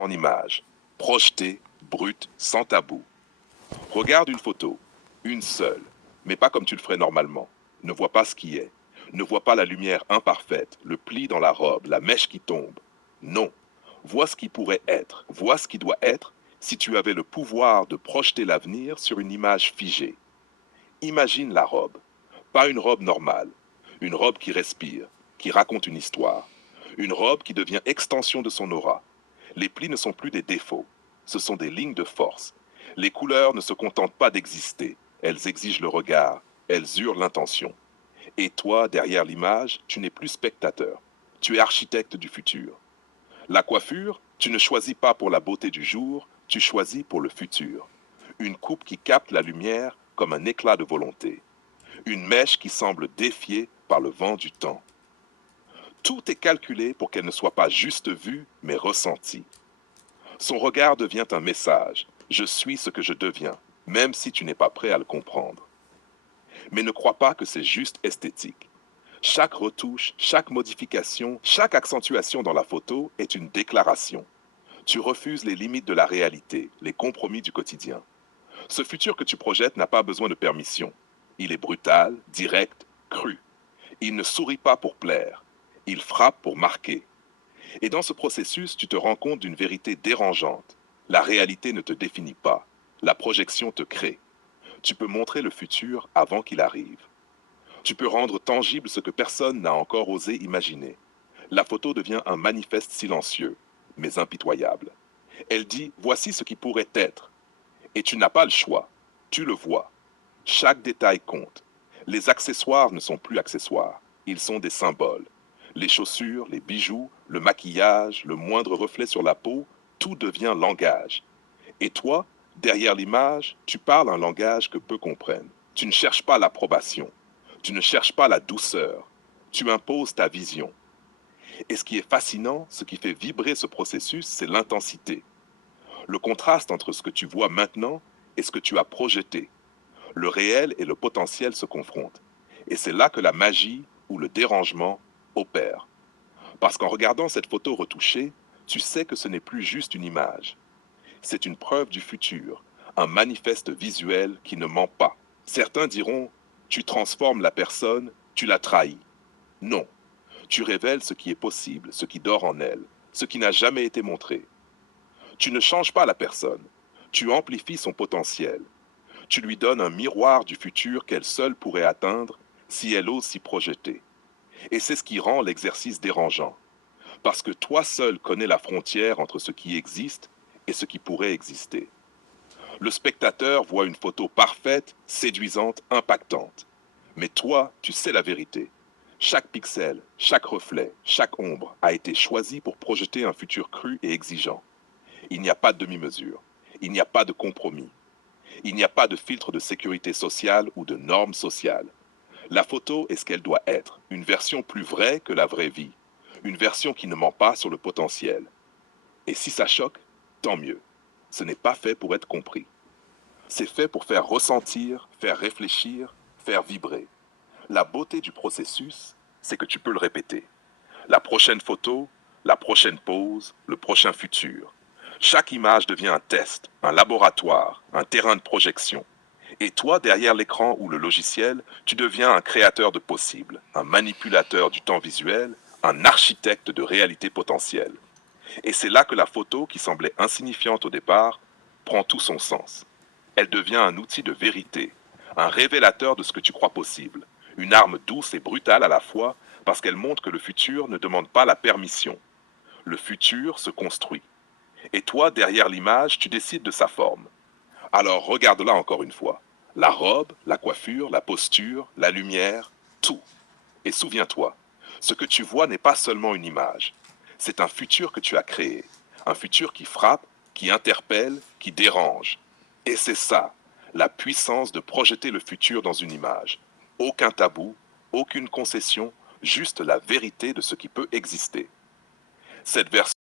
en image, projetée, brute, sans tabou. Regarde une photo, une seule, mais pas comme tu le ferais normalement. Ne vois pas ce qui est. Ne vois pas la lumière imparfaite, le pli dans la robe, la mèche qui tombe. Non. Vois ce qui pourrait être. Vois ce qui doit être si tu avais le pouvoir de projeter l'avenir sur une image figée. Imagine la robe. Pas une robe normale. Une robe qui respire, qui raconte une histoire. Une robe qui devient extension de son aura. Les plis ne sont plus des défauts. Ce sont des lignes de force. Les couleurs ne se contentent pas d'exister. Elles exigent le regard. Elles hurlent l'intention. Et toi, derrière l'image, tu n'es plus spectateur. Tu es architecte du futur. La coiffure, tu ne choisis pas pour la beauté du jour, tu choisis pour le futur. Une coupe qui capte la lumière comme un éclat de volonté. Une mèche qui semble défiée par le vent du temps. Tout est calculé pour qu'elle ne soit pas juste vue, mais ressentie. Son regard devient un message. Je suis ce que je deviens, même si tu n'es pas prêt à le comprendre. Mais ne crois pas que c'est juste esthétique. Chaque retouche, chaque modification, chaque accentuation dans la photo est une déclaration. Tu refuses les limites de la réalité, les compromis du quotidien. Ce futur que tu projettes n'a pas besoin de permission. Il est brutal, direct, cru. Il ne sourit pas pour plaire. Il frappe pour marquer. Et dans ce processus, tu te rends compte d'une vérité dérangeante. La réalité ne te définit pas. La projection te crée. Tu peux montrer le futur avant qu'il arrive. Tu peux rendre tangible ce que personne n'a encore osé imaginer. La photo devient un manifeste silencieux, mais impitoyable. Elle dit, voici ce qui pourrait être. Et tu n'as pas le choix. Tu le vois. Chaque détail compte. Les accessoires ne sont plus accessoires. Ils sont des symboles. Les chaussures, les bijoux, le maquillage, le moindre reflet sur la peau, tout devient langage. Et toi, derrière l'image, tu parles un langage que peu comprennent. Tu ne cherches pas l'approbation. Tu ne cherches pas la douceur. Tu imposes ta vision. Et ce qui est fascinant, ce qui fait vibrer ce processus, c'est l'intensité. Le contraste entre ce que tu vois maintenant et ce que tu as projeté. Le réel et le potentiel se confrontent. Et c'est là que la magie ou le dérangement opère. Parce qu'en regardant cette photo retouchée, tu sais que ce n'est plus juste une image. C'est une preuve du futur, un manifeste visuel qui ne ment pas. Certains diront, tu transformes la personne, tu la trahis. Non, tu révèles ce qui est possible, ce qui dort en elle, ce qui n'a jamais été montré. Tu ne changes pas la personne, tu amplifies son potentiel. Tu lui donnes un miroir du futur qu'elle seule pourrait atteindre si elle ose s'y projeter. Et c'est ce qui rend l'exercice dérangeant. Parce que toi seul connais la frontière entre ce qui existe et ce qui pourrait exister. Le spectateur voit une photo parfaite, séduisante, impactante. Mais toi, tu sais la vérité. Chaque pixel, chaque reflet, chaque ombre a été choisi pour projeter un futur cru et exigeant. Il n'y a pas de demi-mesure. Il n'y a pas de compromis. Il n'y a pas de filtre de sécurité sociale ou de normes sociales. La photo est ce qu'elle doit être, une version plus vraie que la vraie vie, une version qui ne ment pas sur le potentiel. Et si ça choque, tant mieux. Ce n'est pas fait pour être compris. C'est fait pour faire ressentir, faire réfléchir, faire vibrer. La beauté du processus, c'est que tu peux le répéter. La prochaine photo, la prochaine pose, le prochain futur. Chaque image devient un test, un laboratoire, un terrain de projection. Et toi, derrière l'écran ou le logiciel, tu deviens un créateur de possibles, un manipulateur du temps visuel, un architecte de réalité potentielle. Et c'est là que la photo, qui semblait insignifiante au départ, prend tout son sens. Elle devient un outil de vérité, un révélateur de ce que tu crois possible, une arme douce et brutale à la fois, parce qu'elle montre que le futur ne demande pas la permission. Le futur se construit. Et toi, derrière l'image, tu décides de sa forme. Alors regarde-la encore une fois. La robe, la coiffure, la posture, la lumière, tout. Et souviens-toi, ce que tu vois n'est pas seulement une image. C'est un futur que tu as créé. Un futur qui frappe, qui interpelle, qui dérange. Et c'est ça, la puissance de projeter le futur dans une image. Aucun tabou, aucune concession, juste la vérité de ce qui peut exister. Cette version